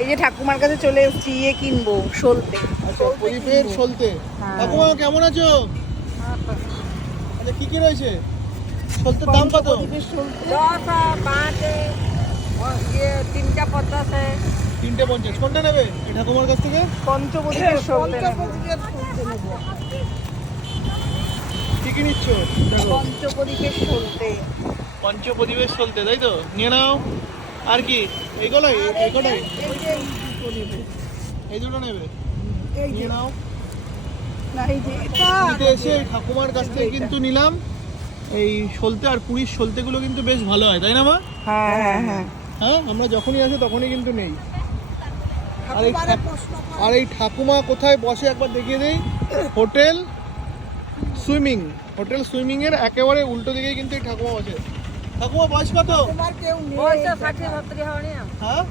এই যে ঠাকুমার কাছে চলে এসেছি ইয়ে কিনবো, সলতে। আচ্ছা, প্রদীপের সলতে। হ্যাঁ। ঠাকুমা কেমন আছো? আচ্ছা, কি কি রয়েছে? সলতের দাম কত? প্রদীপের সলতে 350। কোনটা নেবে এই ঠাকুমার কাছ থেকে? পঞ্চপ্রদীপের সলতে নেবো। কি কি নিচ্ছ? দেখো, পঞ্চপ্রদীপের সলতে। পঞ্চপ্রদীপের সলতে, তাই তো? নিয়ে নাও। আর কি এইগুলোই? এই কটাই? এই দুটো নেবে? এই যে নিয়ে নাও। না, এই যে এটা পুরীতে এসে এই ঠাকুমার কাছ থেকে কিন্তু নিলাম এই সলতে, আর পুরীর সলতেগুলো কিন্তু বেশ ভালো হয়, তাই না মা? হ্যাঁ হ্যাঁ হ্যাঁ। হ্যাঁ, আমরা যখনই আসি তখনই কিন্তু নেই। আর এই ঠাকুমা কোথায় বসে একবার দেখিয়ে দেই। হোটেল সুইমিং এর একেবারে উল্টো দিকেই কিন্তু এই ঠাকুমা বসে। ঠাকুমা বয়স কত? তোমার কেউ নেই। হ্যাঁ,